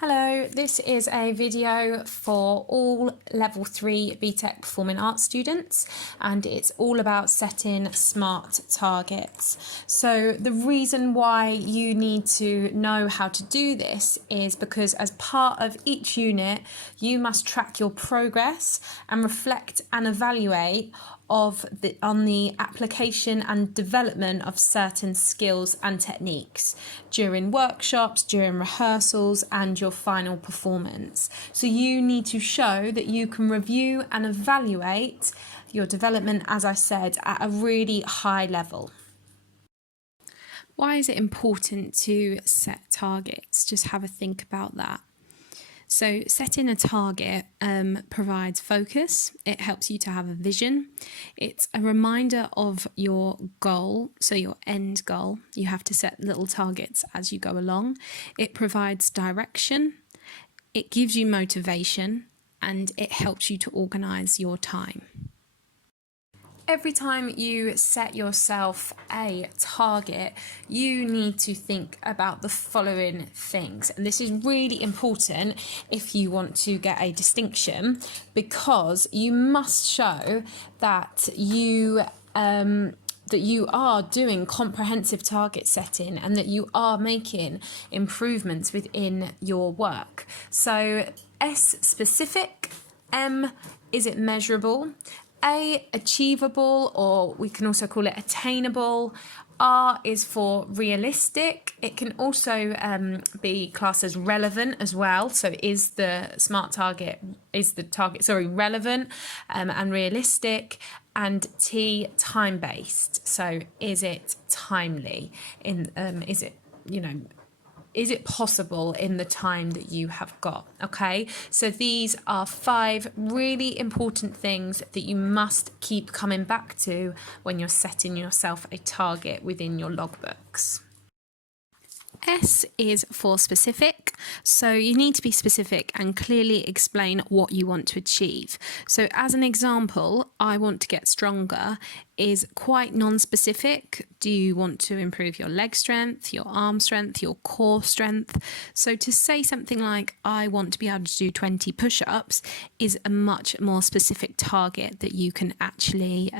Hello, this is a video for all Level 3 BTEC Performing Arts students, and it's all about setting SMART targets. So the reason why you need to know how to do this is because as part of each unit, you must track your progress and reflect and evaluate on the application and development of certain skills and techniques during workshops, during rehearsals, and your final performance. So you need to show that you can review and evaluate your development, as I said, at a really high level. Why is it important to set targets? Just have a think about that. So setting a target provides focus. It helps you to have a vision. It's a reminder of your goal, so your end goal. You have to set little targets as you go along. It provides direction. It gives you motivation, and it helps you to organise your time. Every time you set yourself a target, you need to think about the following things. And this is really important if you want to get a distinction, because you must show that you are doing comprehensive target setting and that you are making improvements within your work. So S, specific. M, is it measurable? A, achievable, or we can also call it attainable. R is for realistic. It can also be classed as relevant as well. So is the target relevant and realistic? And T, time-based. So is it timely? Is it possible in the time that you have got? Okay, so these are 5 really important things that you must keep coming back to when you're setting yourself a target within your logbooks. S is for specific, so you need to be specific and clearly explain what you want to achieve. So as an example, I want to get stronger is quite non-specific. Do you want to improve your leg strength, your arm strength, your core strength? So to say something like, I want to be able to do 20 push-ups is a much more specific target that you can actually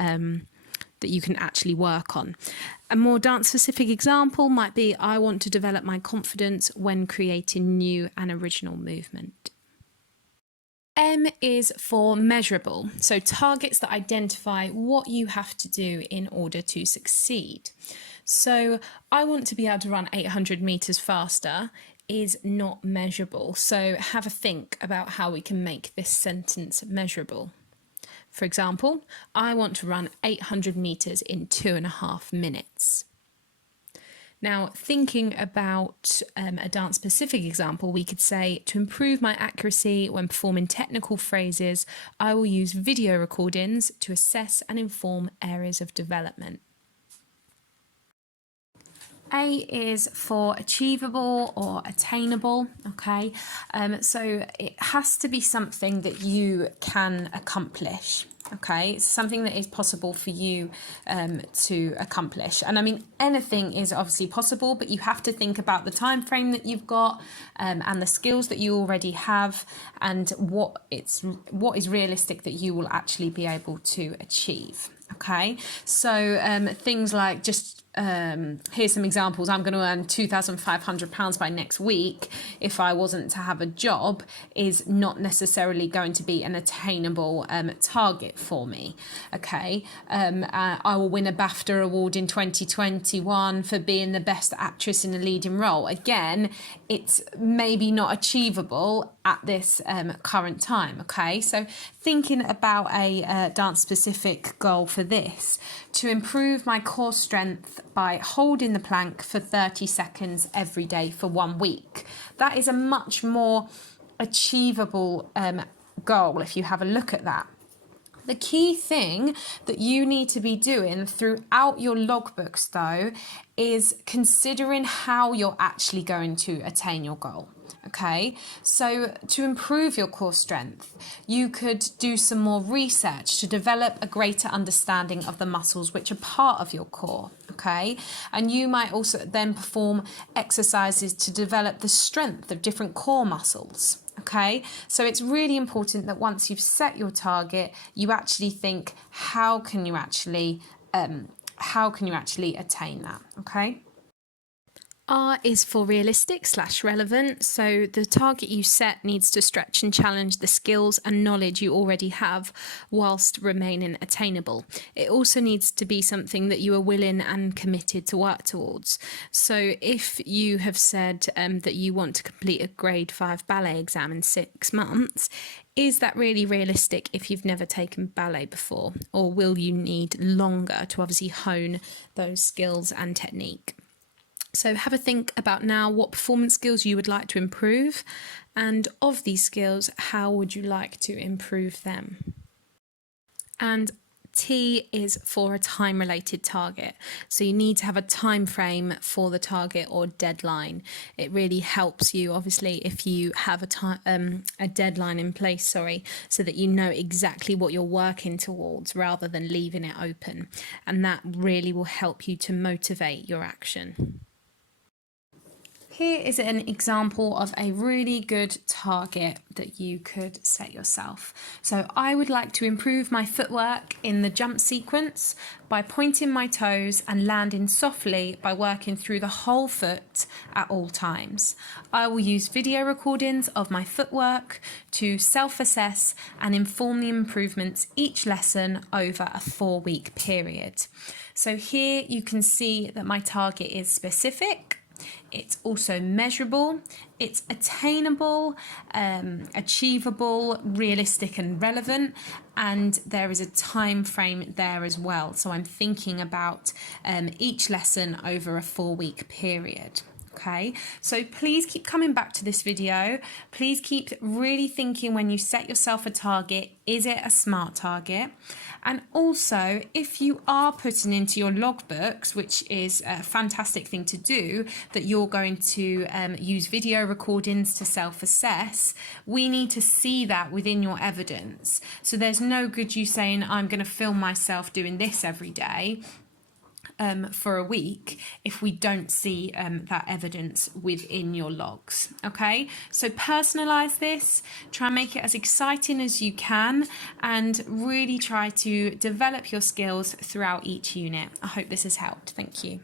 work on. A more dance-specific example might be, I want to develop my confidence when creating new and original movement. M is for measurable, so targets that identify what you have to do in order to succeed. So I want to be able to run 800 metres faster is not measurable, so have a think about how we can make this sentence measurable. For example, I want to run 800 metres in 2.5 minutes. Now, thinking about a dance-specific example, we could say, to improve my accuracy when performing technical phrases, I will use video recordings to assess and inform areas of development. A is for achievable or attainable, okay? So it has to be something that you can accomplish, okay? It's something that is possible for you to accomplish. And I mean, anything is obviously possible, but you have to think about the time frame that you've got and the skills that you already have and what is realistic that you will actually be able to achieve, okay? So things like here's some examples. I'm going to earn £2,500 by next week if I wasn't to have a job is not necessarily going to be an attainable target for me. Okay, I will win a BAFTA award in 2021 for being the best actress in a leading role. Again, it's maybe not achievable at this current time. Okay, so thinking about a dance-specific goal for this, to improve my core strength by holding the plank for 30 seconds every day for 1 week. That is a much more achievable goal if you have a look at that. The key thing that you need to be doing throughout your logbooks, though, is considering how you're actually going to attain your goal. Okay, so to improve your core strength, you could do some more research to develop a greater understanding of the muscles which are part of your core. Okay, and you might also then perform exercises to develop the strength of different core muscles. Okay, so it's really important that once you've set your target, you actually think, how can you actually attain that? Okay. R is for realistic / relevant. So the target you set needs to stretch and challenge the skills and knowledge you already have whilst remaining attainable. It also needs to be something that you are willing and committed to work towards. So if you have said that you want to complete a grade 5 ballet exam in 6 months, is that really realistic if you've never taken ballet before? Or will you need longer to obviously hone those skills and technique? So have a think about now what performance skills you would like to improve, and of these skills, how would you like to improve them? And T is for a time-related target. So you need to have a time frame for the target or deadline. It really helps you, obviously, if you have a deadline in place, so that you know exactly what you're working towards rather than leaving it open. And that really will help you to motivate your action. Here is an example of a really good target that you could set yourself. So I would like to improve my footwork in the jump sequence by pointing my toes and landing softly by working through the whole foot at all times. I will use video recordings of my footwork to self-assess and inform the improvements each lesson over a 4-week period. So here you can see that my target is specific. It's also measurable, it's attainable, achievable, realistic and relevant, and there is a time frame there as well. So I'm thinking about each lesson over a 4-week period. Okay, so please keep coming back to this video. Please keep really thinking when you set yourself a target, is it a SMART target? And also, if you are putting into your logbooks, which is a fantastic thing to do, that you're going to use video recordings to self-assess, we need to see that within your evidence. So there's no good you saying, I'm going to film myself doing this every day for a week if we don't see that evidence within your logs. Okay, so personalize this, try and make it as exciting as you can, and really try to develop your skills throughout each unit. I hope this has helped. Thank you.